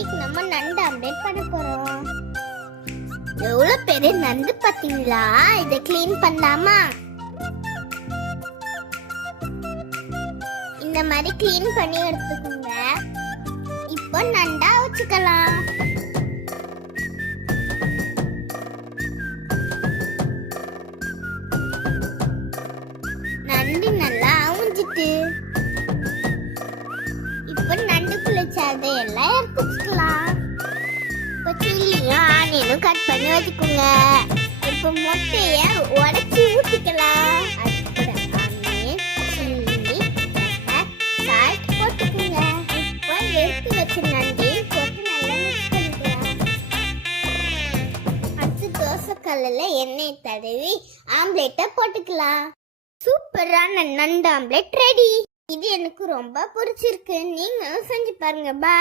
இன்னைக்கு நம்ம நண்டு ஆம்லெட் பண்ண போறோம். எவ்வளவு பெரிய நண்டு பாத்தீங்களா? இதை க்ளீன் பண்ணலாமா? இந்த மாதிரி க்ளீன் பண்ணி எடுத்துக்கோங்க. இப்போ நண்டா வச்சுக்கலாம். நண்டு நல்லா அவிஞ்சிட்டு இப்போ நண்டுக்குள்ள சதையெல்லாம் எடுத்து வச்சுக்கலாம். இப்போ சில்லியும் ஆனியனும் கட் பண்ணி வச்சுக்கோங்க. இப்போ முட்டைய உடைச்சி ஊற்றிக்கலாம். அது கூட ஆனியன், சில்லி, சால்ட் போட்டுக்கோங்க. இப்போ எடுத்து வச்ச நண்டையும் போட்டு நல்லா மிக்ஸ் பண்ணிக்கலாம். அடுத்து தோசைக்கல்லில் எண்ணெய் தடவி ஆம்லேட்டை போட்டுக்கலாம். சூப்பரான நண்டு ஆம்லெட் ரெடி. இது எனக்கு ரொம்ப பிடிச்சிருக்கு. நீங்களும் செஞ்சு பாருங்க. பாய்.